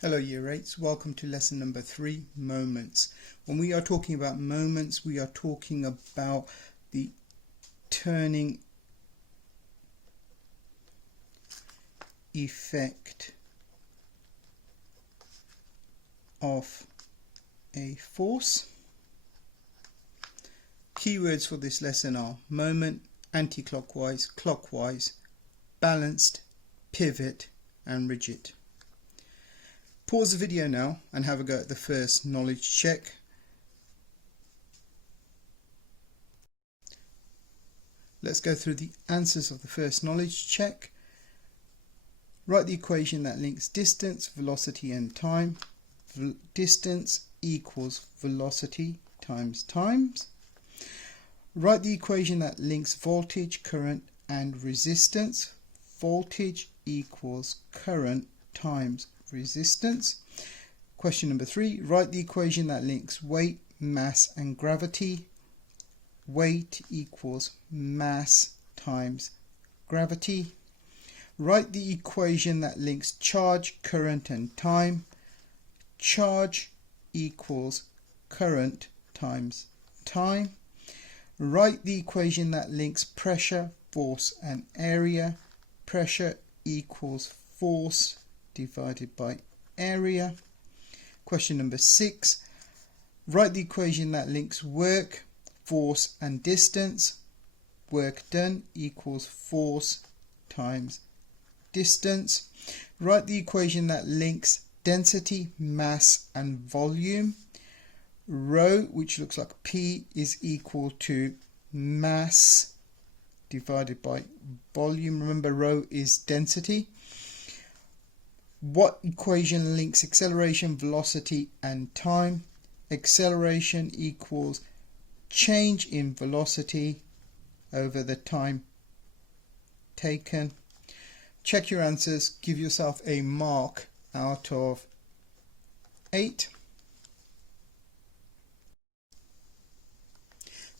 Hello Year 8s, welcome to lesson number 3, moments. When we are talking about moments, we are talking about the turning effect of a force. Keywords for this lesson are moment, anti-clockwise, clockwise, balanced, pivot and rigid. Pause the video now and have a go at the first knowledge check. Let's go through the answers of the first knowledge check. Write the equation that links distance, velocity and time. Distance equals velocity times time. Write the equation that links voltage, current and resistance. Voltage equals current times resistance. Question number 3, write the equation that links weight, mass and gravity. Weight equals mass times gravity. Write the equation that links charge, current and time. Charge equals current times time. Write the equation that links pressure, force and area. Pressure equals force divided by area. Question number 6, write the equation that links work, force and distance. Work done equals force times distance. Write the equation that links density, mass and volume. Rho, which looks like P, is equal to mass divided by volume. Remember, rho is density. What equation links acceleration, velocity and time? Acceleration equals change in velocity over the time taken. Check your answers, give yourself a mark out of 8.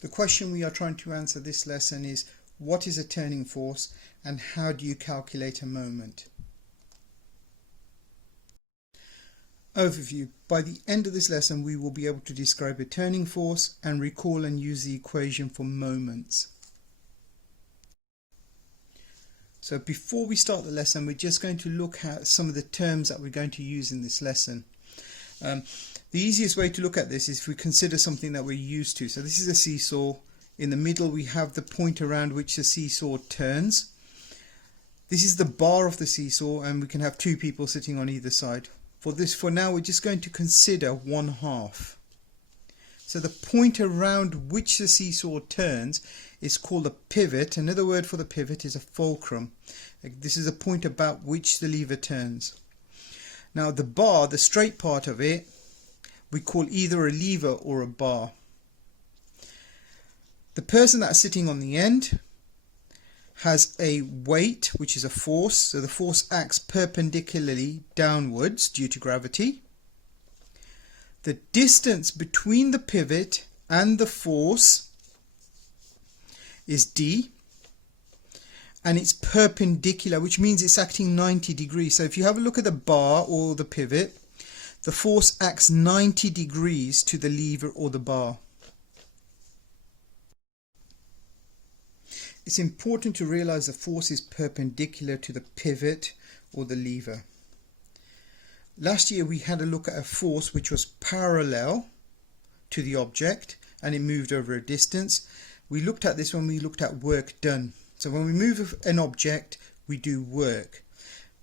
The question we are trying to answer this lesson is, what is a turning force and how do you calculate a moment? Overview. By the end of this lesson we will be able to describe a turning force and recall and use the equation for moments. So before we start the lesson, we're just going to look at some of the terms that we're going to use in this lesson. The easiest way to look at this is if we consider something that we're used to. So this is a seesaw. In the middle we have the point around which the seesaw turns. This is the bar of the seesaw and we can have two people sitting on either side. For now we're just going to consider 1/2. So the point around which the seesaw turns is called a pivot. Another word for the pivot is a fulcrum. This is a point about which the lever turns. Now the bar, the straight part of it, we call either a lever or a bar. The person that's sitting on the end has a weight, which is a force, so the force acts perpendicularly downwards due to gravity. The distance between the pivot and the force is d, and it's perpendicular, which means it's acting 90 degrees. So if you have a look at the bar or the pivot, the force acts 90 degrees to the lever or the bar. It's important to realize the force is perpendicular to the pivot or the lever. Last year we had a look at a force which was parallel to the object and it moved over a distance. We looked at this when we looked at work done. So when we move an object we do work.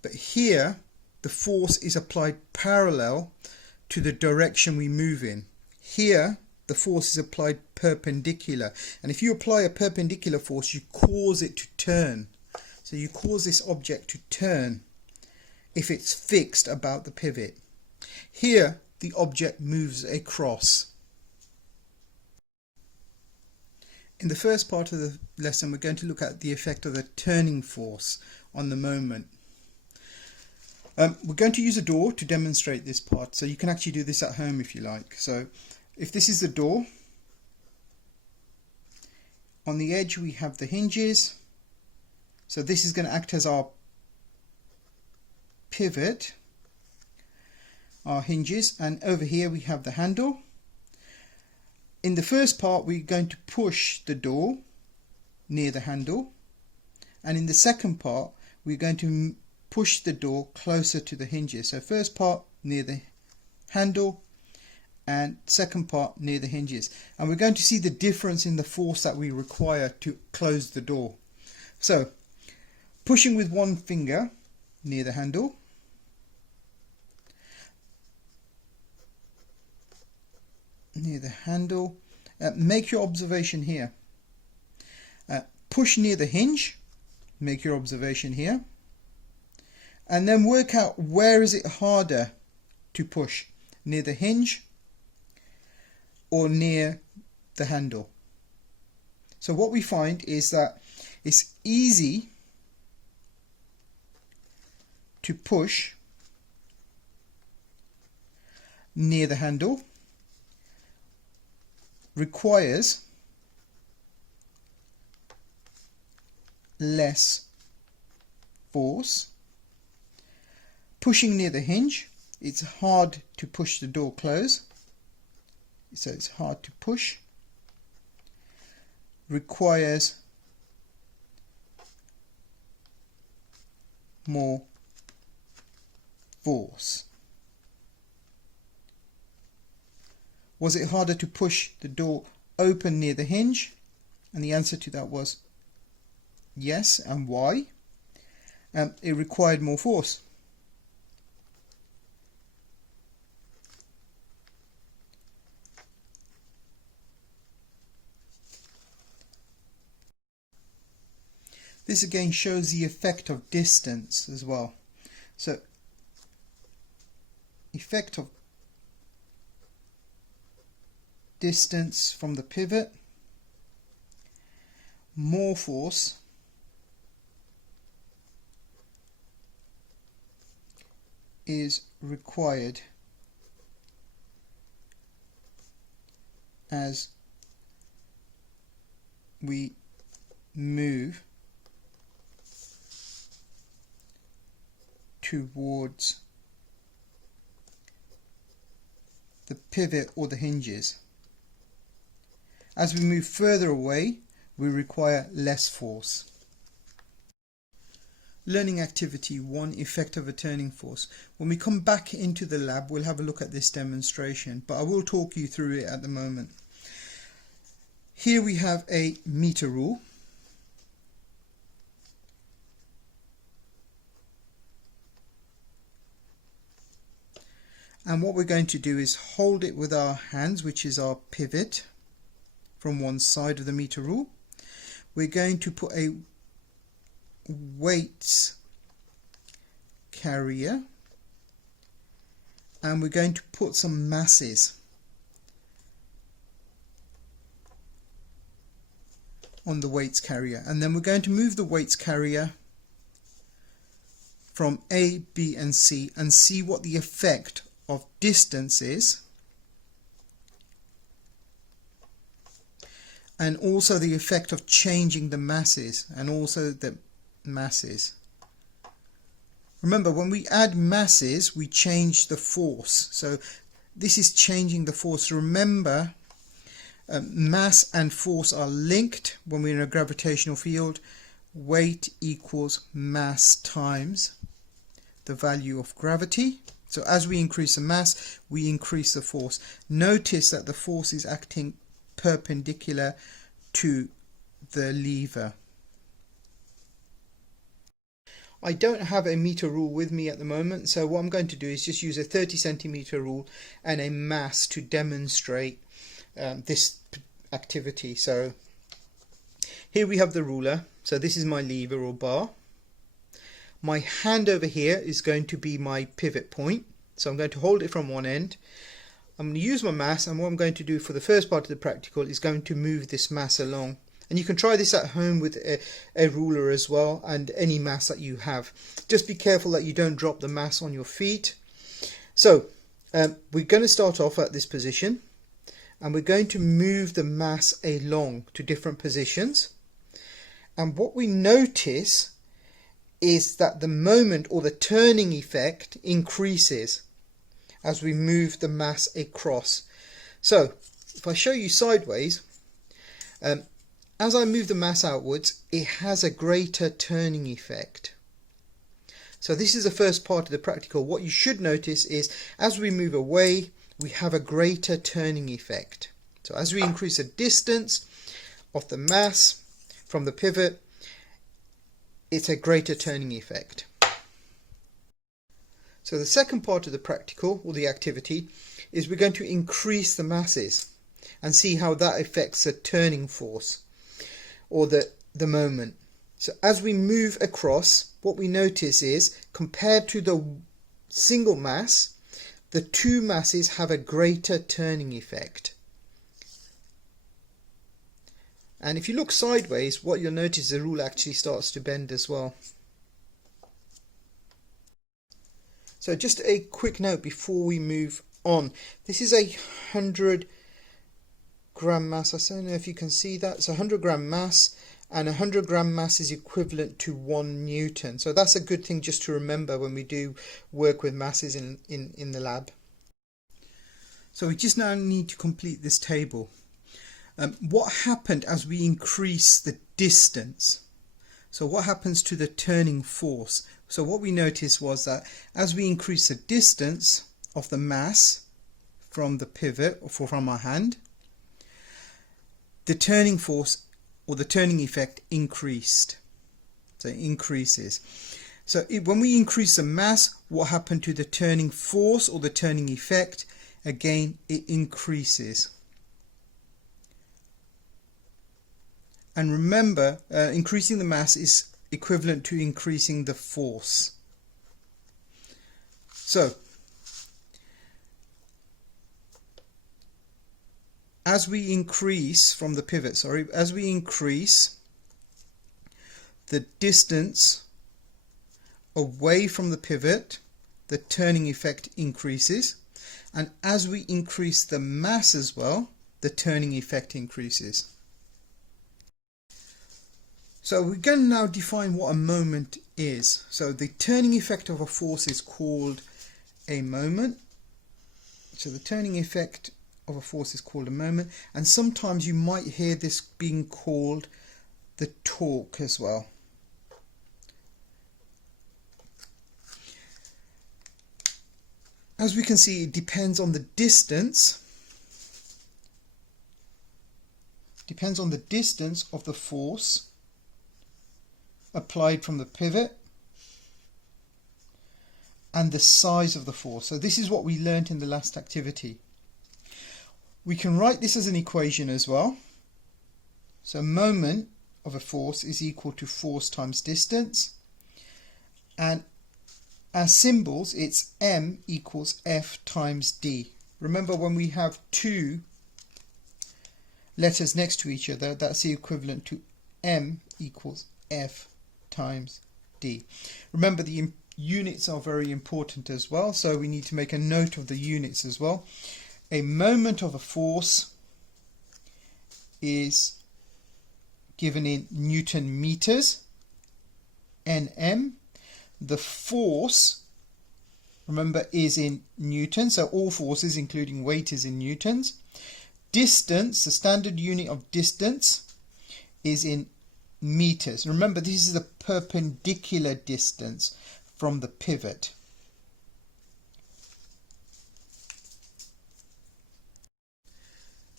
But here the force is applied parallel to the direction we move in. Here the force is applied perpendicular, and if you apply a perpendicular force you cause it to turn. So you cause this object to turn if it's fixed about the pivot. Here the object moves across. In the first part of the lesson we're going to look at the effect of the turning force on the moment. We're going to use a door to demonstrate this part, so you can actually do this at home if you like. So if this is the door, on the edge we have the hinges, so this is going to act as our pivot, our hinges, and over here we have the handle. In the first part we're going to push the door near the handle, and in the second part we're going to push the door closer to the hinges. So first part near the handle and second part near the hinges, and we're going to see the difference in the force that we require to close the door. So pushing with one finger near the handle, make your observation here. Push near the hinge, make your observation here, and then work out where is it harder to push, near the hinge or near the handle. So what we find is that it's easy to push near the handle, requires less force. Pushing near the hinge, it's hard to push the door close, so it's hard to push, requires more force. Was it harder to push the door open near the hinge? And the answer to that was yes. And why? It required more force. This again shows the effect of distance as well. So effect of distance from the pivot, more force is required as we move towards the pivot or the hinges. As we move further away, we require less force. Learning activity 1, effect of a turning force. When we come back into the lab, we'll have a look at this demonstration, but I will talk you through it at the moment. Here we have a meter rule. And what we're going to do is hold it with our hands, which is our pivot, from one side of the meter rule. We're going to put a weights carrier, and we're going to put some masses on the weights carrier, and then we're going to move the weights carrier from A, B and C and see what the effect of distance is, and also the effect of changing the masses and also the masses. Remember, when we add masses we change the force, so this is changing the force. Remember, mass and force are linked when we're in a gravitational field. Weight equals mass times the value of gravity. So as we increase the mass, we increase the force. Notice that the force is acting perpendicular to the lever. I don't have a meter rule with me at the moment, so what I'm going to do is just use a 30 centimeter rule and a mass to demonstrate this activity. So here we have the ruler. So this is my lever or bar. My hand over here is going to be my pivot point. So I'm going to hold it from one end. I'm going to use my mass, and what I'm going to do for the first part of the practical is going to move this mass along. And you can try this at home with a ruler as well, and any mass that you have. Just be careful that you don't drop the mass on your feet. So we're going to start off at this position, and we're going to move the mass along to different positions. And what we notice is that the moment or the turning effect increases. as we move the mass across. So if I show you sideways, as I move the mass outwards, it has a greater turning effect. So this is the first part of the practical. What you should notice is as we move away, we have a greater turning effect. So as we increase the distance of the mass from the pivot, it's a greater turning effect. So the second part of the practical, or the activity, is we're going to increase the masses and see how that affects the turning force or the moment. So as we move across, what we notice is, compared to the single mass, the two masses have a greater turning effect. And if you look sideways, what you'll notice is the rule actually starts to bend as well. So just a quick note before we move on. This is a 100 gram mass. I don't know if you can see that. It's a 100 gram mass, and a 100 gram mass is equivalent to 1 Newton. So that's a good thing just to remember when we do work with masses in the lab. So we just now need to complete this table. What happened as we increase the distance? So what happens to the turning force? So what we noticed was that as we increase the distance of the mass from the pivot or from our hand, the turning force or the turning effect increased. So it increases. So when we increase the mass, what happened to the turning force or the turning effect? Again, it increases. And remember, increasing the mass is equivalent to increasing the force. So as we increase from the pivot, as we increase the distance away from the pivot, the turning effect increases, and as we increase the mass as well, the turning effect increases. So we're going to now define what a moment is. So the turning effect of a force is called a moment. So the turning effect of a force is called a moment, and sometimes you might hear this being called the torque as well. As we can see, it depends on the distance. Depends on the distance of the force applied from the pivot and the size of the force. So this is what we learnt in the last activity. We can write this as an equation as well. So moment of a force is equal to force times distance, and as symbols it's m equals F times d. Remember, when we have two letters next to each other, that's the equivalent to m equals F times d. Remember, the units are very important as well, so we need to make a note of the units as well. A moment of a force is given in Newton meters, Nm. The force, remember, is in Newton, so all forces including weight is in newtons. Distance, the standard unit of distance, is in meters. Remember, this is the perpendicular distance from the pivot.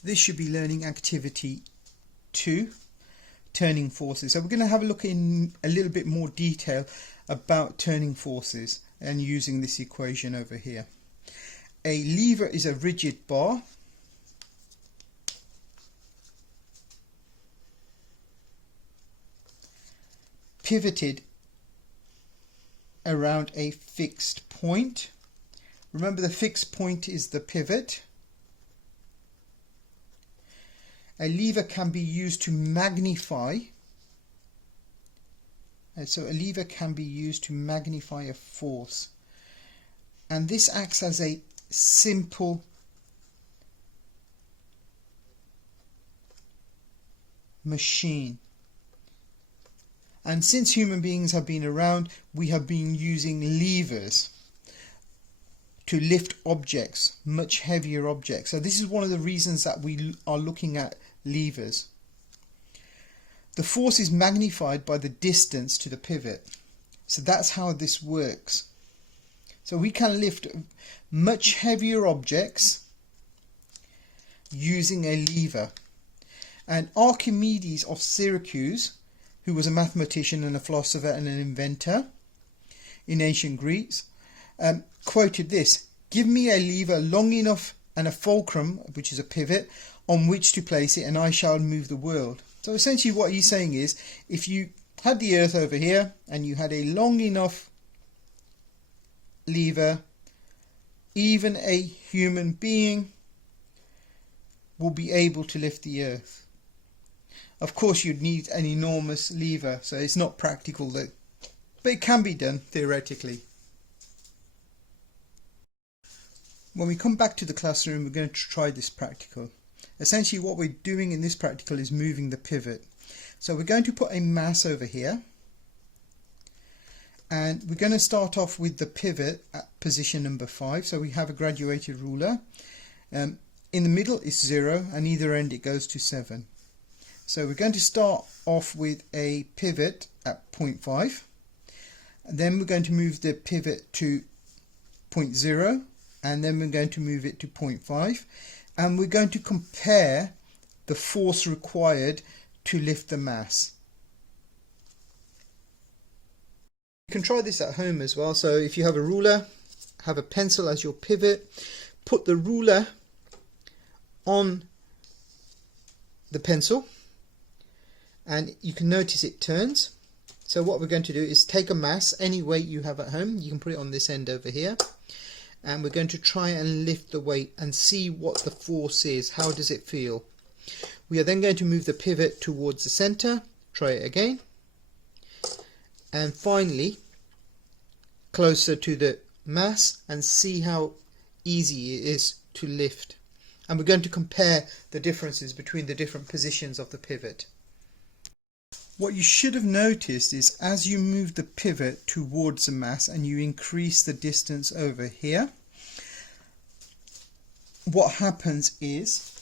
This should be learning activity 2, turning forces. So we're going to have a look in a little bit more detail about turning forces and using this equation over here. A lever is a rigid bar. Pivoted around a fixed point. Remember, the fixed point is the pivot. A lever can be used to magnify. So a lever can be used to magnify a force. And this acts as a simple machine. And since human beings have been around, we have been using levers to lift objects, much heavier objects. So this is one of the reasons that we are looking at levers. The force is magnified by the distance to the pivot. So that's how this works. So we can lift much heavier objects using a lever. And Archimedes of Syracuse, who was a mathematician and a philosopher and an inventor in ancient Greece, quoted this: "Give me a lever long enough and a fulcrum," which is a pivot, "on which to place it, and I shall move the world." So essentially what he's saying is, if you had the earth over here and you had a long enough lever, even a human being will be able to lift the earth. Of course you'd need an enormous lever, so it's not practical, but it can be done theoretically. When we come back to the classroom, we're going to try this practical. Essentially what we're doing in this practical is moving the pivot. So we're going to put a mass over here, and we're going to start off with the pivot at position number 5. So we have a graduated ruler. In the middle is 0, and either end it goes to 7. So we're going to start off with a pivot at 0.5, and then we're going to move the pivot to 0.0, and then we're going to move it to 0.5, and we're going to compare the force required to lift the mass. You can try this at home as well. So if you have a ruler, have a pencil as your pivot, put the ruler on the pencil, and you can notice it turns. So what we're going to do is take a mass, any weight you have at home, you can put it on this end over here, and we're going to try and lift the weight and see what the force is. How does it feel? We are then going to move the pivot towards the center, try it again, and finally closer to the mass, and see how easy it is to lift. And we're going to compare the differences between the different positions of the pivot. What you should have noticed is, as you move the pivot towards the mass and you increase the distance over here, what happens is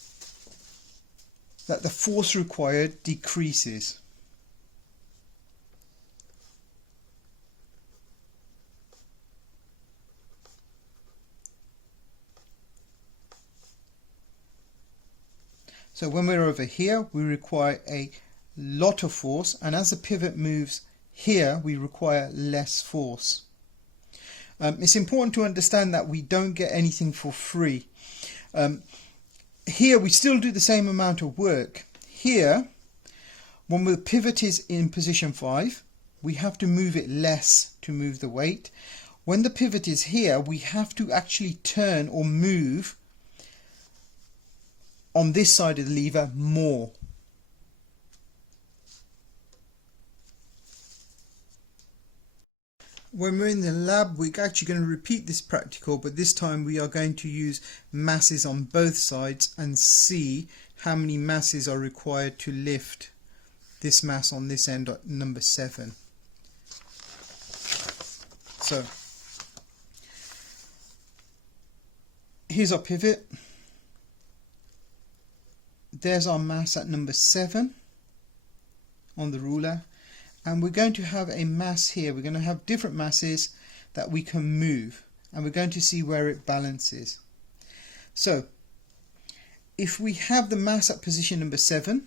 that the force required decreases. So when we're over here, we require a lot of force, and as the pivot moves here, we require less force. It's important to understand that we don't get anything for free. Here we still do the same amount of work. Here, when the pivot is in position 5, we have to move it less to move the weight. When the pivot is here, we have to actually turn or move on this side of the lever more. When we're in the lab, we're actually going to repeat this practical, but this time we are going to use masses on both sides and see how many masses are required to lift this mass on this end at number 7. So here's our pivot. There's our mass at number 7 on the ruler. And we're going to have a mass here. We're going to have different masses that we can move, and we're going to see where it balances. So if we have the mass at position number 7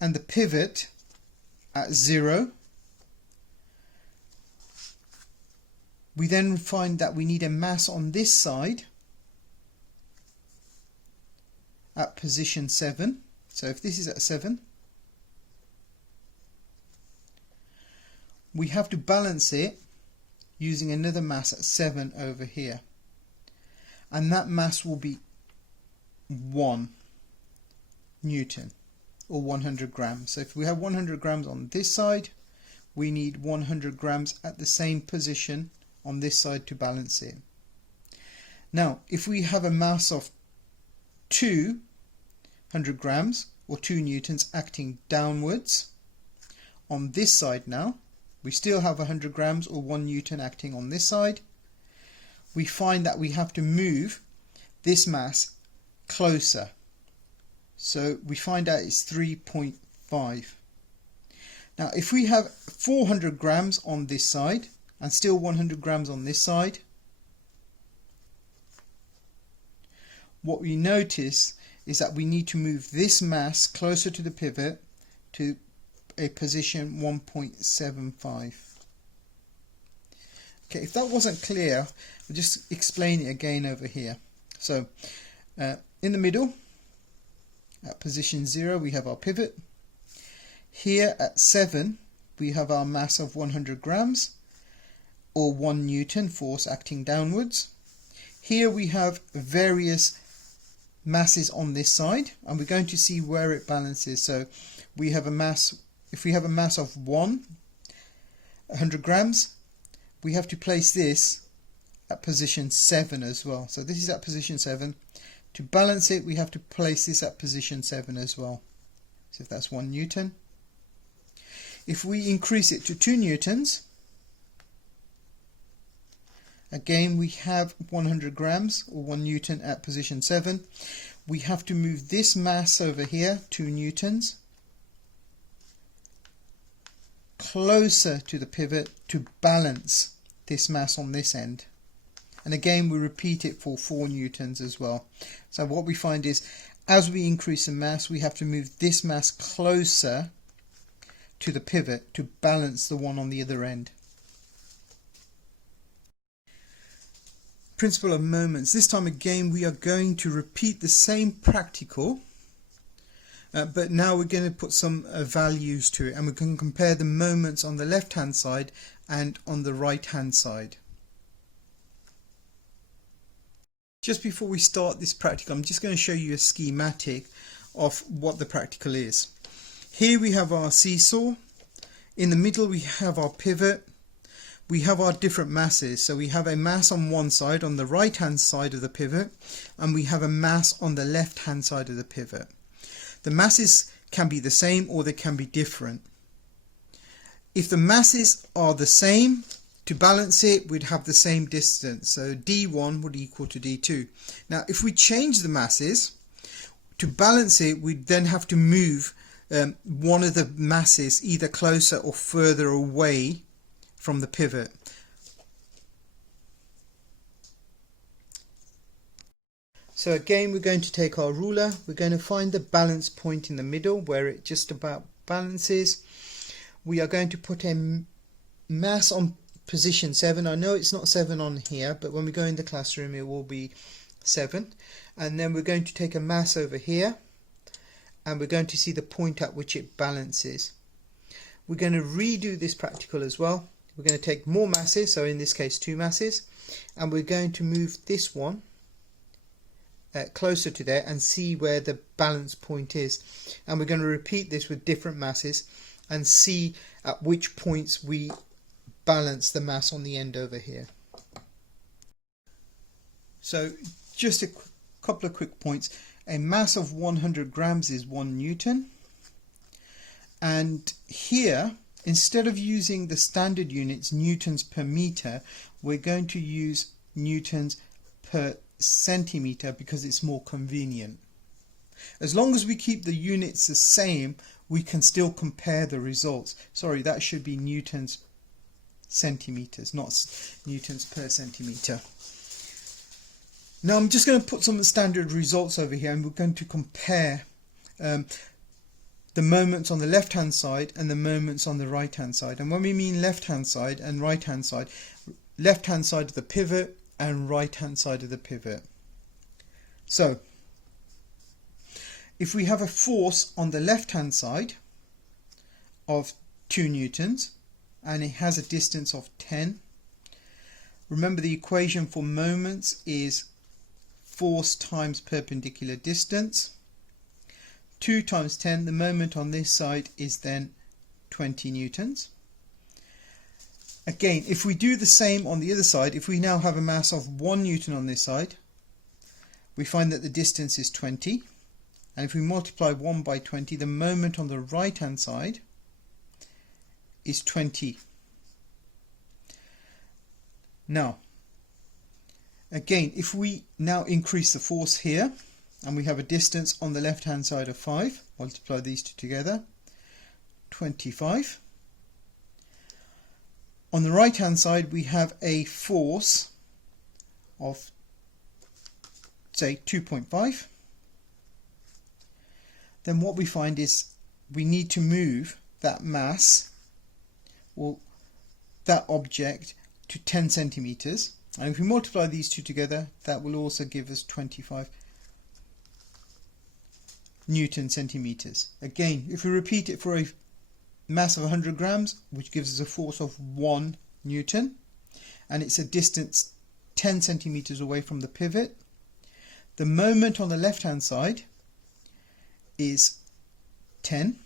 and the pivot at 0, we then find that we need a mass on this side at position 7. So if this is at 7, we have to balance it using another mass at 7 over here, and that mass will be 1 Newton or 100 grams. So if we have 100 grams on this side, we need 100 grams at the same position on this side to balance it. Now if we have a mass of 200 grams or 2 newtons acting downwards on this side, now we still have 100 grams or 1 newton acting on this side. we find that we have to move this mass closer. So we find out it's 3.5. Now if we have 400 grams on this side and still 100 grams on this side, what we notice is that we need to move this mass closer to the pivot to a position 1.75. Okay, if that wasn't clear, I'll just explain it again over here. So in the middle at position 0 we have our pivot. Here at 7 we have our mass of 100 grams or 1 Newton force acting downwards. Here we have various masses on this side, and we're going to see where it balances. So we have a mass, if we have a mass of 100 grams, we have to place this at position 7 as well. So this is at position 7. To balance it, we have to place this at position 7 as well. So if that's 1 Newton. If we increase it to 2 newtons, again we have 100 grams or 1 Newton at position 7. We have to move this mass over here, 2 newtons, closer to the pivot to balance this mass on this end. And again we repeat it for 4 newtons as well. So what we find is as we increase the mass, we have to move this mass closer to the pivot to balance the one on the other end. Principle of moments. This time again we are going to repeat the same practical, but now we're going to put some values to it, and we can compare the moments on the left hand side and on the right hand side. Just before we start this practical, I'm just going to show you a schematic of what the practical is. Here we have our seesaw, in the middle we have our pivot, we have our different masses. So we have a mass on one side, on the right hand side of the pivot, and we have a mass on the left hand side of the pivot. The masses can be the same or they can be different. If the masses are the same, to balance it we'd have the same distance, so D1 would equal to D2. Now if we change the masses, to balance it we'd then have to move one of the masses either closer or further away from the pivot. So again we're going to take our ruler, we're going to find the balance point in the middle where it just about balances. We are going to put a mass on position 7. I know it's not 7 on here, but when we go in the classroom it will be 7. And then we're going to take a mass over here, and we're going to see the point at which it balances. We're going to redo this practical as well. We're going to take more masses, so in this case 2 masses, and we're going to move this one closer to there and see where the balance point is. And we're going to repeat this with different masses and see at which points we balance the mass on the end over here. So just a couple of quick points. A mass of 100 grams is 1 Newton. And here, instead of using the standard units, newtons per meter, we're going to use newtons per centimeter because it's more convenient. As long as we keep the units the same, we can still compare the results. Sorry, that should be newtons centimeters, not newtons per centimeter. Now I'm just going to put some standard results over here, and we're going to compare the moments on the left hand side and the moments on the right hand side. And when we mean left hand side and right hand side of the pivot and right hand side of the pivot. So if we have a force on the left hand side of 2 newtons and it has a distance of 10, remember the equation for moments is force times perpendicular distance. 2 times 10, the moment on this side is then 20 newtons. Again, if we do the same on the other side, if we now have a mass of 1 Newton on this side, we find that the distance is 20. And if we multiply 1 by 20, the moment on the right hand side is 20. Now, Again, if we now increase the force here, and we have a distance on the left hand side of 5, multiply these two together, 25. On the right hand side we have a force of, say, 2.5. Then what we find is we need to move that mass, or that object, to 10 centimeters. And if we multiply these two together, that will also give us 25 Newton centimeters. Again, if we repeat it for a mass of 100 grams, which gives us a force of 1 Newton, and it's a distance 10 centimeters away from the pivot, the moment on the left hand side is 10,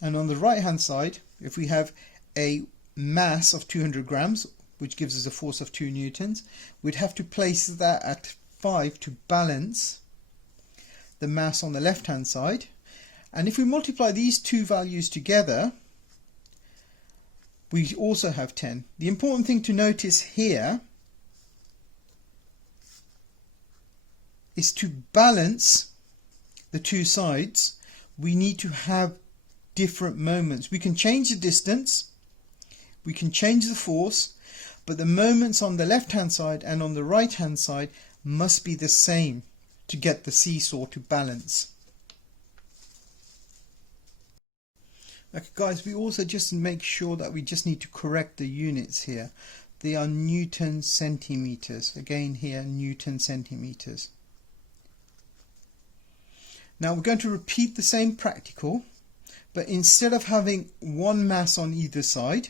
and on the right hand side, if we have a mass of 200 grams, which gives us a force of 2 newtons, we'd have to place that at 5 to balance the mass on the left hand side. And if we multiply these two values together, we also have 10. The important thing to notice here is to balance the two sides, we need to have different moments. We can change the distance, we can change the force, but the moments on the left hand side and on the right hand side must be the same to get the seesaw to balance. Okay guys, we also just make sure that we just need to correct the units here. They are Newton centimeters. Again here, Newton centimeters. Now we're going to repeat the same practical, but instead of having one mass on either side,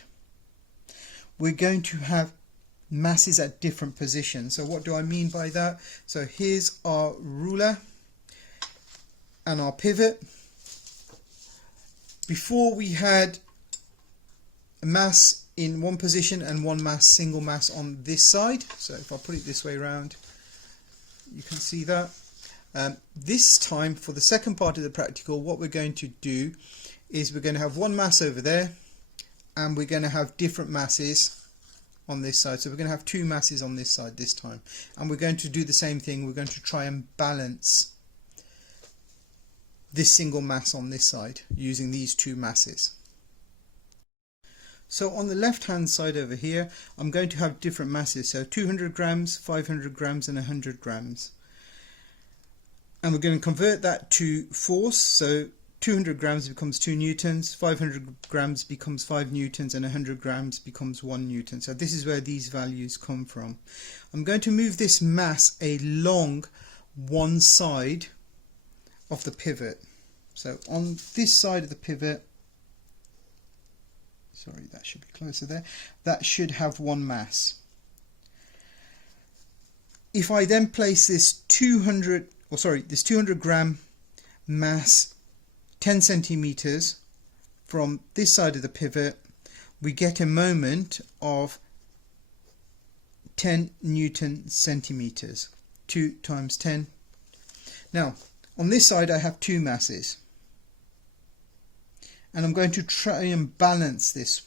we're going to have masses at different positions. So what do I mean by that? So here's our ruler and our pivot. Before we had a mass in one position and one mass, single mass on this side. So if I put it this way around, you can see that. This time, for the second part of the practical, what we're going to do is we're going to have one mass over there, and we're going to have different masses on this side. So we're going to have two masses on this side this time, and we're going to do the same thing. We're going to try and balance this single mass on this side using these two masses. So on the left hand side over here, I'm going to have different masses, so 200 grams, 500 grams and 100 grams. And we're going to convert that to force, so 200 grams becomes 2 newtons, 500 grams becomes 5 newtons, and 100 grams becomes 1 newton. So this is where these values come from. I'm going to move this mass along one side of the pivot. So on this side of the pivot, sorry, that should be closer there, that should have one mass. If I then place this 200 gram mass 10 centimeters from this side of the pivot, we get a moment of 10 Newton centimeters. 2 times 10. Now on this side I have two masses, and I'm going to try and balance this.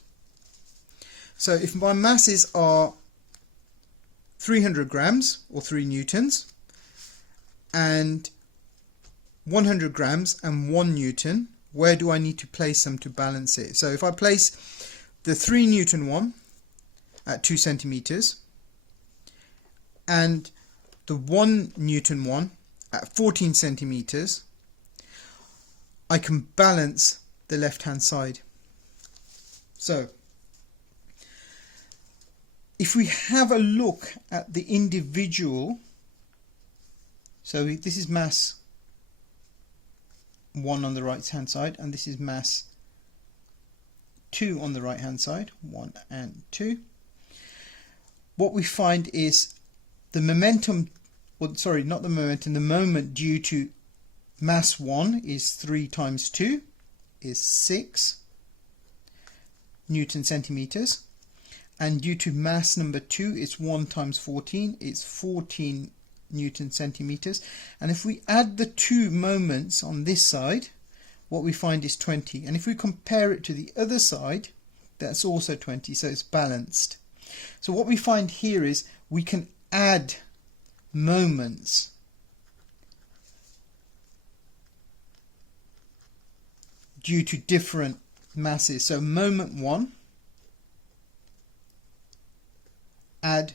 So if my masses are 300 grams or 3 newtons and 100 grams and 1 newton, where do I need to place them to balance it? So if I place the 3 newton one at 2 centimeters and the 1 newton one at 14 centimeters, I can balance the left hand side. So if we have a look at the individual, so this is mass 1 on the right hand side, and this is mass 2 on the right hand side, 1 and 2. What we find is the momentum, well, sorry, not the momentum, the moment due to mass 1 is 3 times 2 is 6 Newton centimeters, and due to mass number 2 it's 1 times 14, it's 14 Newton centimeters. And if we add the two moments on this side, what we find is 20, and if we compare it to the other side, that's also 20, so it's balanced. So what we find here is we can add moments due to different masses. So moment 1, add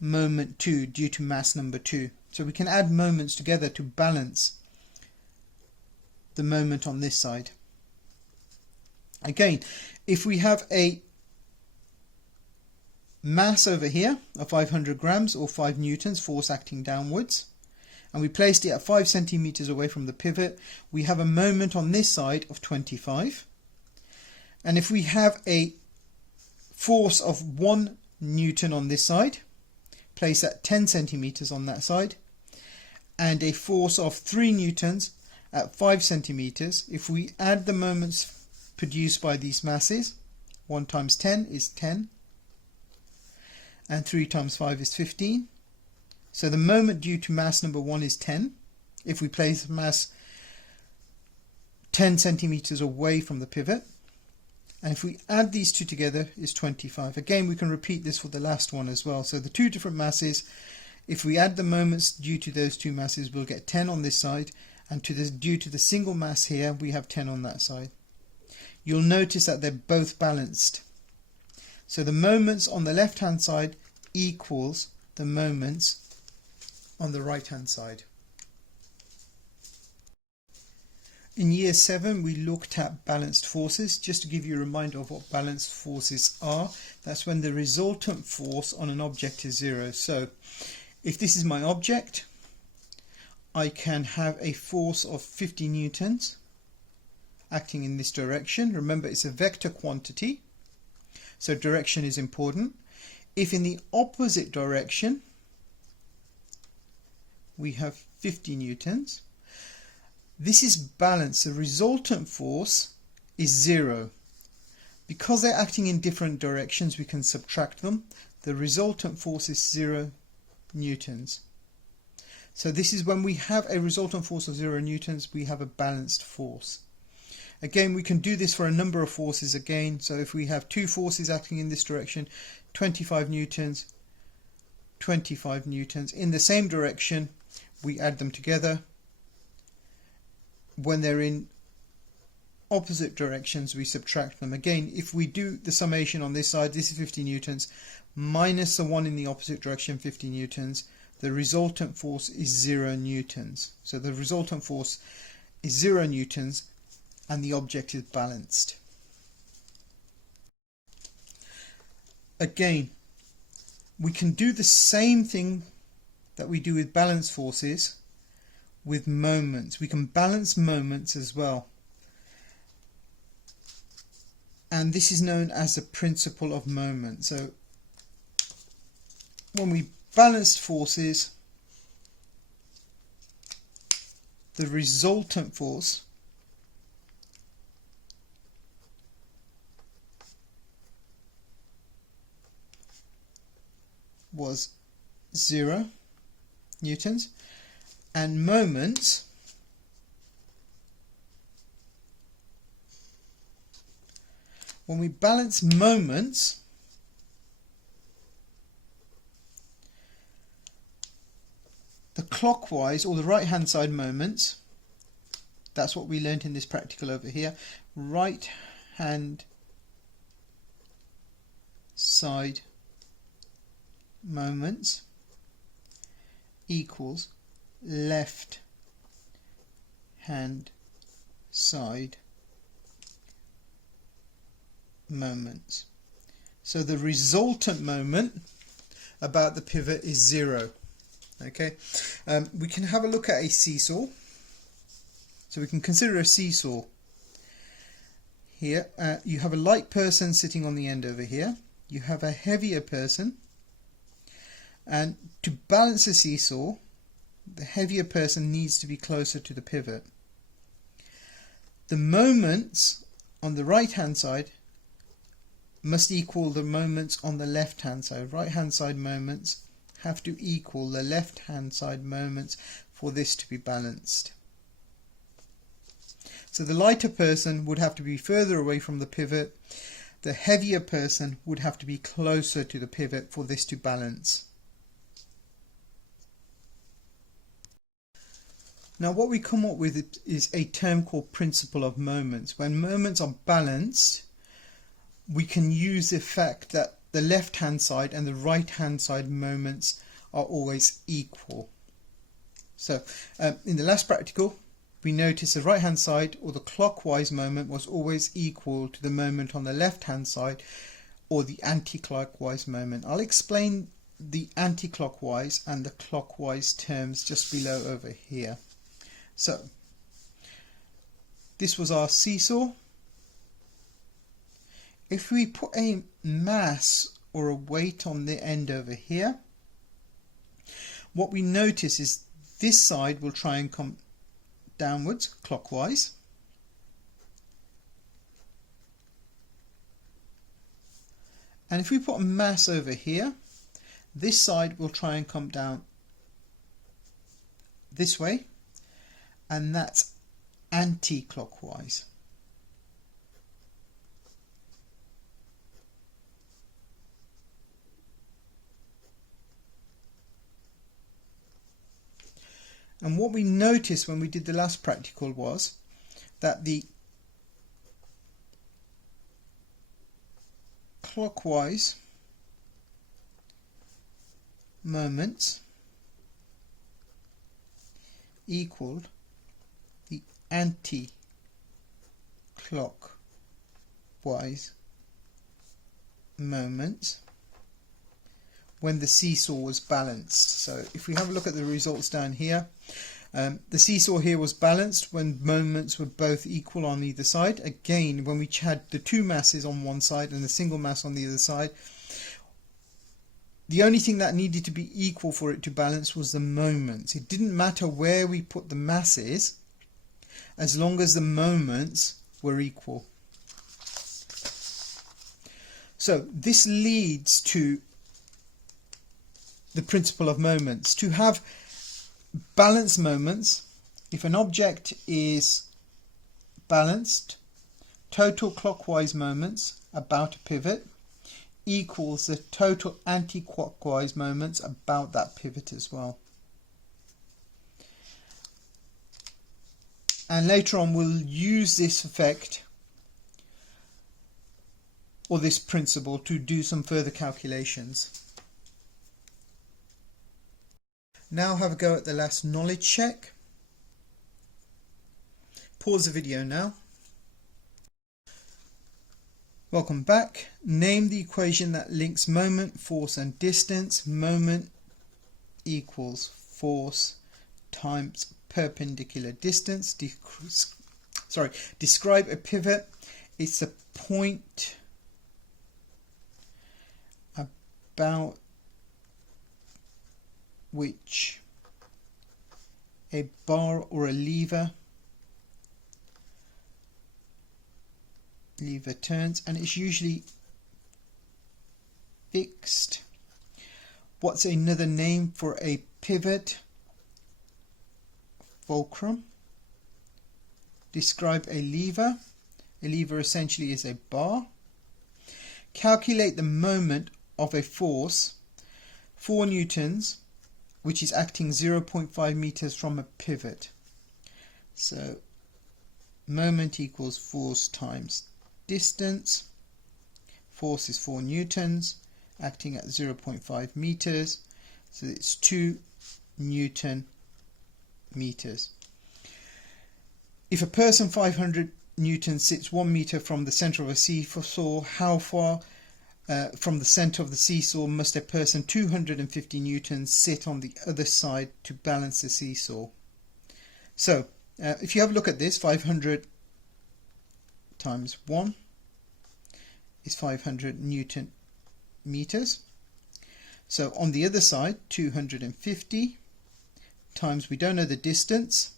moment 2 due to mass number 2. So we can add moments together to balance the moment on this side. Again, if we have a mass over here of 500 grams or 5 newtons, force acting downwards, and we placed it at 5 centimeters away from the pivot, we have a moment on this side of 25. And if we have a force of 1 newton on this side, place at 10 centimeters on that side, and a force of 3 newtons at 5 centimeters, if we add the moments produced by these masses, 1 times 10 is 10, and 3 times 5 is 15. So the moment due to mass number 1 is 10. If we place mass 10 centimeters away from the pivot, and if we add these two together is 25. Again, we can repeat this for the last one as well. So the two different masses, if we add the moments due to those two masses, we'll get 10 on this side, and due to the single mass here, we have 10 on that side. You'll notice that they're both balanced. So the moments on the left hand side equals the moments on the right hand side. In year 7 we looked at balanced forces. Just to give you a reminder of what balanced forces are, that's when the resultant force on an object is 0. So if this is my object, I can have a force of 50 newtons acting in this direction. Remember, it's a vector quantity, so direction is important. If in the opposite direction we have 50 newtons, this is balanced. The resultant force is 0. Because they're acting in different directions, we can subtract them. The resultant force is 0 newtons. So this is when we have a resultant force of 0 newtons, we have a balanced force. Again, we can do this for a number of forces again. So if we have two forces acting in this direction, 25 newtons, 25 newtons. In the same direction, we add them together. When they're in opposite directions, we subtract them. Again, if we do the summation on this side, this is 50 newtons, minus the one in the opposite direction, 50 newtons. The resultant force is 0 newtons. So the resultant force is 0 newtons, and the object is balanced. Again, we can do the same thing that we do with balanced forces with moments. We can balance moments as well. And this is known as the principle of moment. So when we balanced forces, the resultant force was 0 newtons, and moments when we balance moments, the clockwise or the right hand side moments, that's what we learnt in this practical over here, right hand side moments equals left hand side moments. So the resultant moment about the pivot is 0. Okay, we can have a look at a seesaw. So we can consider a seesaw. Here you have a light person sitting on the end over here. You have a heavier person, and to balance a seesaw, the heavier person needs to be closer to the pivot. The moments on the right hand side must equal the moments on the left hand side. Right hand side moments have to equal the left hand side moments for this to be balanced. So the lighter person would have to be further away from the pivot, the heavier person would have to be closer to the pivot for this to balance. Now what we come up with is a term called principle of moments. When moments are balanced, we can use the fact that the left hand side and the right hand side moments are always equal. So in the last practical, we noticed the right hand side, or the clockwise moment, was always equal to the moment on the left hand side, or the anti-clockwise moment. I'll explain the anti-clockwise and the clockwise terms just below over here. So this was our seesaw. If we put a mass or a weight on the end over here, what we notice is this side will try and come downwards clockwise, and if we put a mass over here, this side will try and come down this way, and that's anti-clockwise. And what we noticed when we did the last practical was that the clockwise moments equaled the anti-clockwise moments when the seesaw was balanced. So if we have a look at the results down here, the seesaw here was balanced when moments were both equal on either side. Again, when we had the two masses on one side and the single mass on the other side, the only thing that needed to be equal for it to balance was the moments. It didn't matter where we put the masses, as long as the moments were equal. So this leads to the principle of moments. To have balanced moments, if an object is balanced, total clockwise moments about a pivot equals the total anti-clockwise moments about that pivot as well. And later on we'll use this effect or this principle to do some further calculations. Now have a go at the last knowledge check. Pause the video now. Welcome back. Name the equation that links moment, force and distance. Moment equals force times perpendicular distance. Describe a pivot. It's a point about which a bar or a lever turns, and it's usually fixed. What's another name for a pivot? Fulcrum. Describe a lever. A lever essentially is a bar. Calculate the moment of a force 4 newtons which is acting 0.5 meters from a pivot. So moment equals force times distance. Force is 4 newtons acting at 0.5 meters, so it's 2 Newton meters. If a person 500 newtons sits 1 meter from the center of a seesaw, how far from the center of the seesaw must a person 250 newtons sit on the other side to balance the seesaw? So if you have a look at this, 500 times 1 is 500 Newton meters. So on the other side, 250 times, we don't know the distance,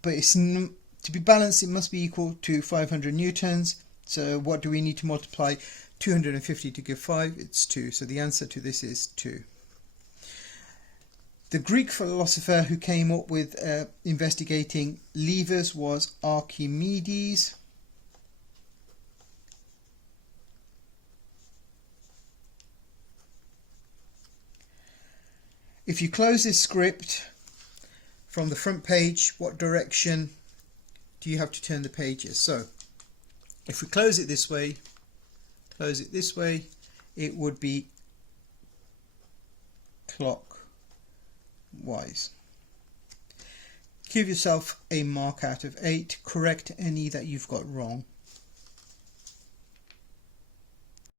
but it's to be balanced it must be equal to 500 newtons. So what do we need to multiply 250 to give 5? It's 2. So the answer to this is 2. The Greek philosopher who came up with investigating levers was Archimedes. If you close this script from the front page, what direction do you have to turn the pages? So if we close it this way, it would be clockwise. Give yourself a mark out of 8. Correct any that you've got wrong.